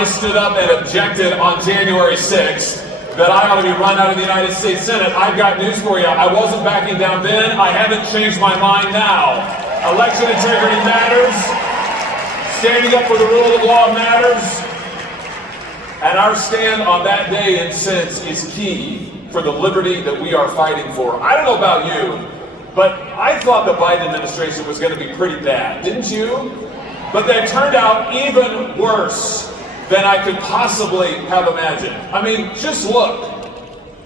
I stood up and objected on January 6th that I ought to be run out of the United States Senate. I've got news for you. I wasn't backing down then. I haven't changed my mind now. Election integrity matters. Standing up for the rule of law matters. And our stand on that day and since is key for the liberty that we are fighting for. I don't know about you, but I thought the Biden administration was going to be pretty bad, didn't you? But they turned out even worse than I could possibly have imagined. I mean, just look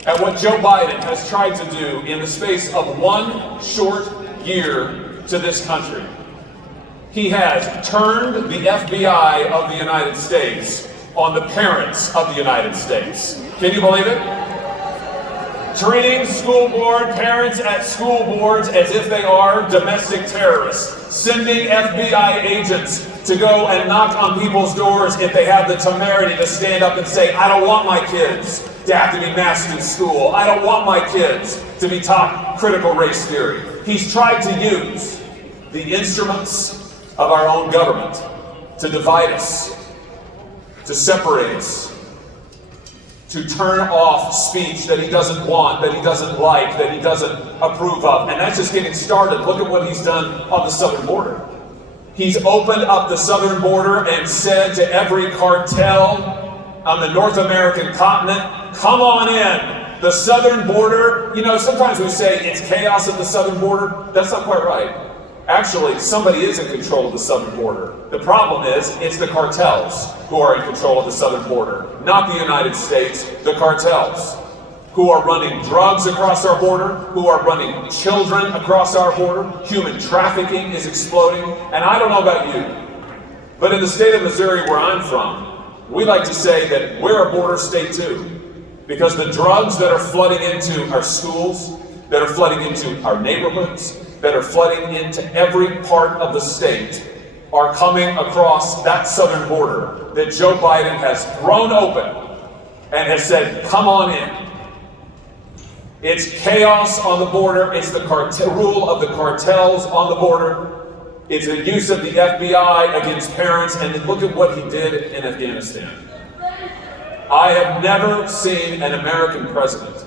at what Joe Biden has tried to do in the space of one short year to this country. He has turned the FBI of the United States on the parents of the United States. Can you believe it? Treating school board parents at school boards as if they are domestic terrorists. Sending FBI agents to go and knock on people's doors if they have the temerity to stand up and say, I don't want my kids to have to be masked in school. I don't want my kids to be taught critical race theory. He's tried to use the instruments of our own government to divide us, to separate us, to turn off speech that he doesn't want, that he doesn't like, that he doesn't approve of. And that's just getting started. Look at what he's done on the southern border. He's opened up the southern border and said to every cartel on the North American continent, come on in. The southern border, you know, sometimes we say it's chaos at the southern border. That's not quite right. Actually, somebody is in control of the southern border. The problem is, it's the cartels who are in control of the southern border, not the United States, the cartels, who are running drugs across our border, who are running children across our border. Human trafficking is exploding. And I don't know about you, but in the state of Missouri where I'm from, we like to say that we're a border state too, because the drugs that are flooding into our schools, that are flooding into our neighborhoods, that are flooding into every part of the state are coming across that southern border that Joe Biden has thrown open and has said, come on in. It's chaos on the border. It's the rule of the cartels on the border. It's the use of the FBI against parents. And then look at what he did in Afghanistan. I have never seen an American president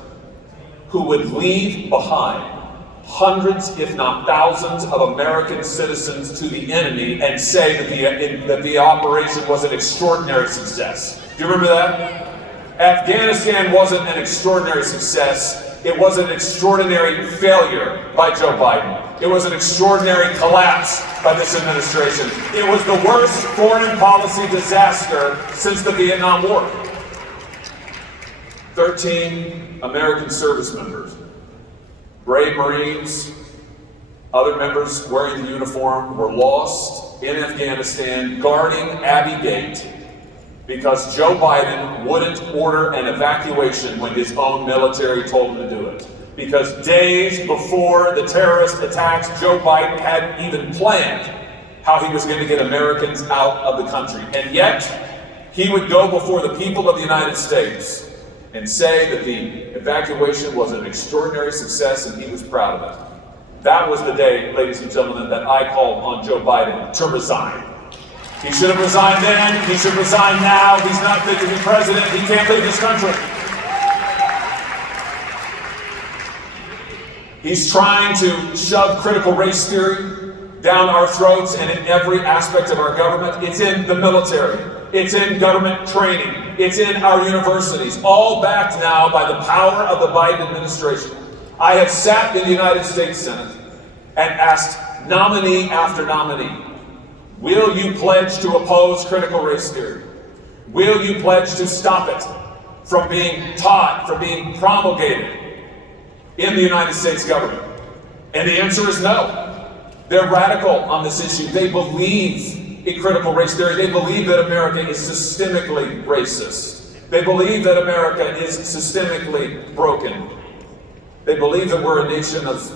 who would leave behind hundreds, if not thousands, of American citizens to the enemy and say that the operation was an extraordinary success. Do you remember that? Afghanistan wasn't an extraordinary success. It was an extraordinary failure by Joe Biden. It was an extraordinary collapse by this administration. It was the worst foreign policy disaster since the Vietnam War. 13 American service members, brave Marines, other members wearing the uniform, were lost in Afghanistan guarding Abbey Gate because Joe Biden wouldn't order an evacuation when his own military told him to do it. Because days before the terrorist attacks, Joe Biden hadn't even planned how he was going to get Americans out of the country. And yet, he would go before the people of the United States and say that the evacuation was an extraordinary success and he was proud of it. That was the day, ladies and gentlemen, that I called on Joe Biden to resign. He should have resigned then, he should resign now. He's not fit to be president, he can't leave this country. He's trying to shove critical race theory down our throats and in every aspect of our government. It's in the military. It's in government training. It's in our universities, all backed now by the power of the Biden administration. I have sat in the United States Senate and asked nominee after nominee, will you pledge to oppose critical race theory? Will you pledge to stop it from being taught, from being promulgated in the United States government? And the answer is no. They're radical on this issue. They believe in critical race theory. They believe that America is systemically racist. They believe that America is systemically broken. They believe that we're a nation of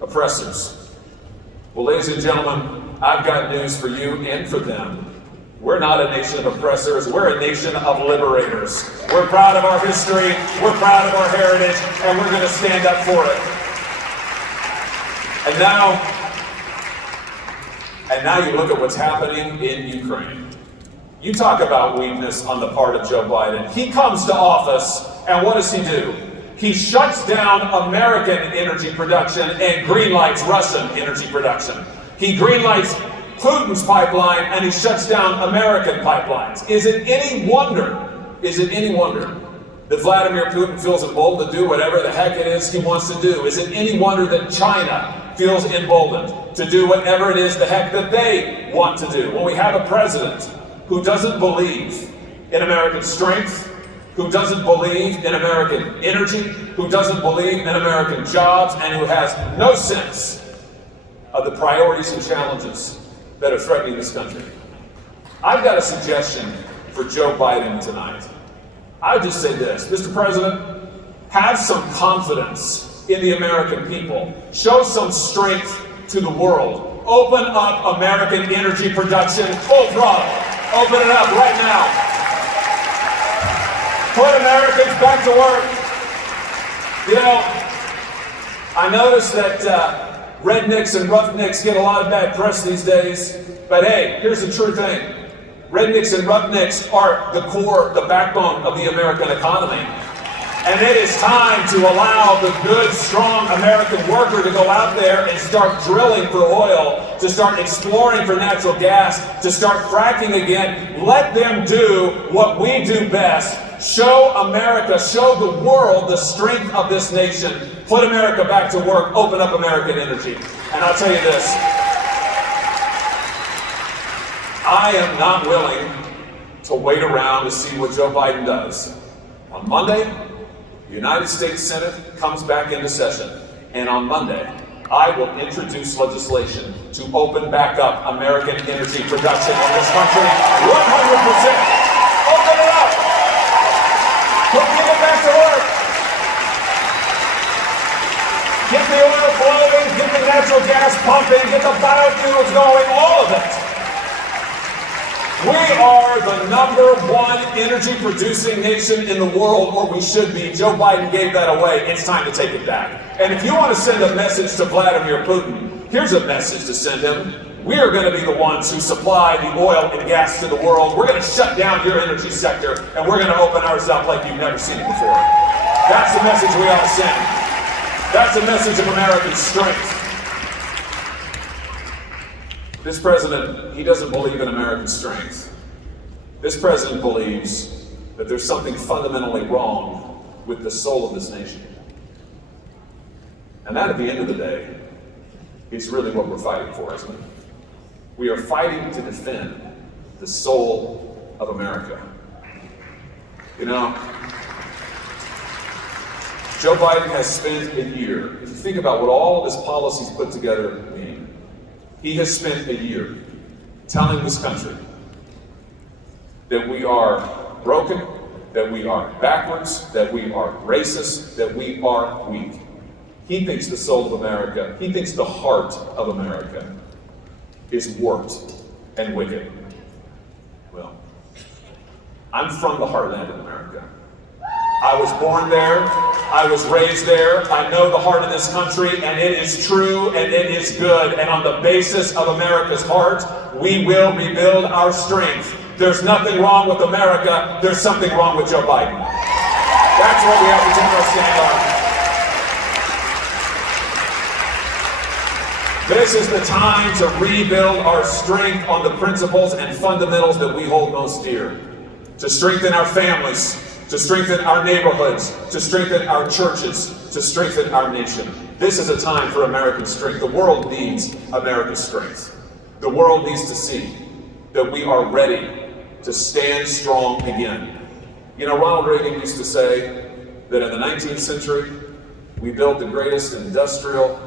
oppressors. Well, ladies and gentlemen, I've got news for you and for them. We're not a nation of oppressors, we're a nation of liberators. We're proud of our history, we're proud of our heritage, and we're going to stand up for it. And now you look at what's happening in Ukraine. You talk about weakness on the part of Joe Biden. He comes to office, and what does he do? He shuts down American energy production and greenlights Russian energy production. He greenlights Putin's pipeline, and he shuts down American pipelines. Is it any wonder that Vladimir Putin feels emboldened to do whatever the heck it is he wants to do? Is it any wonder that China feels emboldened to do whatever it is the heck that they want to do? When we have a president who doesn't believe in American strength, who doesn't believe in American energy, who doesn't believe in American jobs, and who has no sense of the priorities and challenges that are threatening this country. I've got a suggestion for Joe Biden tonight. I would just say this: Mr. President, have some confidence in the American people. Show some strength to the world. Open up American energy production full throttle. Open it up right now. Put Americans back to work. You know, I noticed that rednecks and roughnecks get a lot of bad press these days, but hey, here's the true thing. Rednecks and roughnecks are the core, the backbone of the American economy. And it is time to allow the good, strong American worker to go out there and start drilling for oil, to start exploring for natural gas, to start fracking again. Let them do what we do best. Show America, show the world the strength of this nation. Put America back to work. Open up American energy. And I'll tell you this. I am not willing to wait around to see what Joe Biden does. On Monday, the United States Senate comes back into session. And on Monday, I will introduce legislation to open back up American energy production in this country 100%. Open it up. Put people back to work. Get the oil flowing, get the natural gas pumping, get the biofuels going, all of it. We are the #1 energy producing nation in the world, or we should be. Joe Biden gave that away. It's time to take it back. And if you want to send a message to Vladimir Putin, here's a message to send him. We are going to be the ones who supply the oil and gas to the world. We're going to shut down your energy sector, and we're going to open ours up like you've never seen it before. That's the message we ought to send. That's a message of American strength. This president, he doesn't believe in American strength. This president believes that there's something fundamentally wrong with the soul of this nation. And that, at the end of the day, is really what we're fighting for, isn't it? We are fighting to defend the soul of America. You know, Joe Biden has spent a year, if you think about what all of his policies put together mean, he has spent a year telling this country that we are broken, that we are backwards, that we are racist, that we are weak. He thinks the soul of America, he thinks the heart of America is warped and wicked. Well, I'm from the heartland of America. I was born there, I was raised there, I know the heart of this country, and it is true and it is good. And on the basis of America's heart, we will rebuild our strength. There's nothing wrong with America, there's something wrong with Joe Biden. That's what we have to take our stand on. This is the time to rebuild our strength on the principles and fundamentals that we hold most dear. To strengthen our families, to strengthen our neighborhoods, to strengthen our churches, to strengthen our nation. This is a time for American strength. The world needs America's strength. The world needs to see that we are ready to stand strong again. You know, Ronald Reagan used to say that in the 19th century, we built the greatest industrial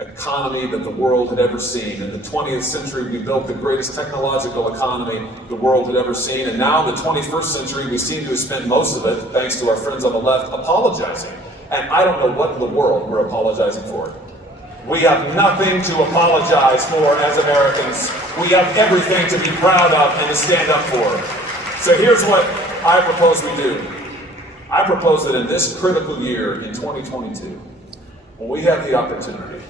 economy that the world had ever seen. In the 20th century, we built the greatest technological economy the world had ever seen. And now in the 21st century, we seem to have spent most of it, thanks to our friends on the left, apologizing. And I don't know what in the world we're apologizing for. We have nothing to apologize for as Americans. We have everything to be proud of and to stand up for. So here's what I propose we do. I propose that in this critical year, in 2022, when we have the opportunity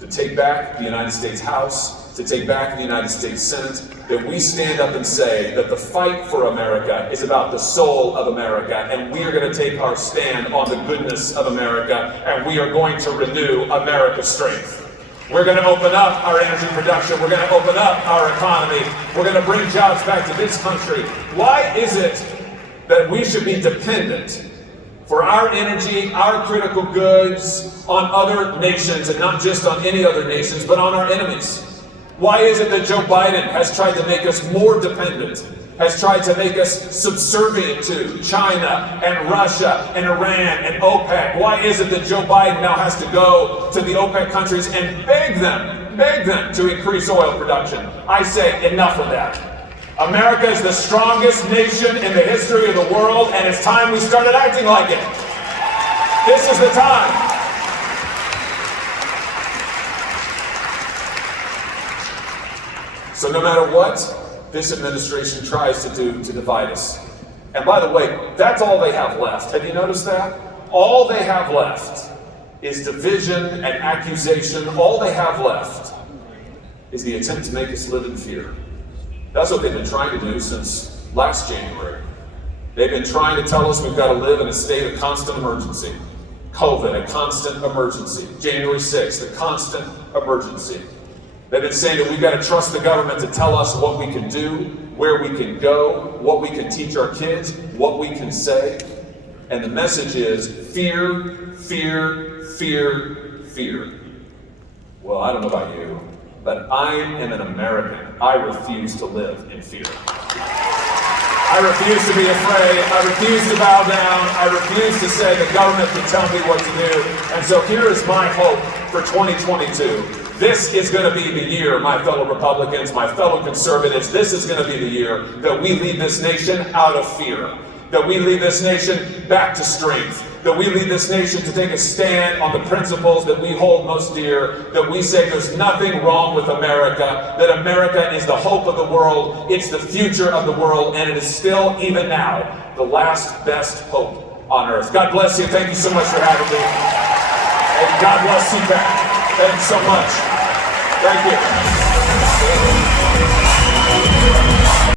to take back the United States House, to take back the United States Senate, that we stand up and say that the fight for America is about the soul of America, and we are going to take our stand on the goodness of America, and we are going to renew America's strength. We're going to open up our energy production. We're going to open up our economy. We're going to bring jobs back to this country. Why is it that we should be dependent for our energy, our critical goods, on other nations, and not just on any other nations, but on our enemies? Why is it that Joe Biden has tried to make us more dependent, has tried to make us subservient to China and Russia and Iran and OPEC? Why is it that Joe Biden now has to go to the OPEC countries and beg them to increase oil production? I say enough of that. America is the strongest nation in the history of the world, and it's time we started acting like it. This is the time. So no matter what this administration tries to do to divide us, and by the way, that's all they have left. Have you noticed that? All they have left is division and accusation. All they have left is the attempt to make us live in fear. That's what they've been trying to do since last January. They've been trying to tell us we've got to live in a state of constant emergency. COVID, a constant emergency. January 6th, a constant emergency. They've been saying that we've got to trust the government to tell us what we can do, where we can go, what we can teach our kids, what we can say. And the message is fear, fear, fear, fear. Well, I don't know about you, but I am an American. I refuse to live in fear. I refuse to be afraid. I refuse to bow down. I refuse to say the government can tell me what to do. And so here is my hope for 2022. This is going to be the year, my fellow Republicans, my fellow conservatives, this is going to be the year that we lead this nation out of fear, that we lead this nation back to strength, that we lead this nation to take a stand on the principles that we hold most dear, that we say there's nothing wrong with America, that America is the hope of the world, it's the future of the world, and it is still, even now, the last best hope on earth. God bless you. Thank you so much for having me. And God bless CPAC. Thank you so much. Thank you.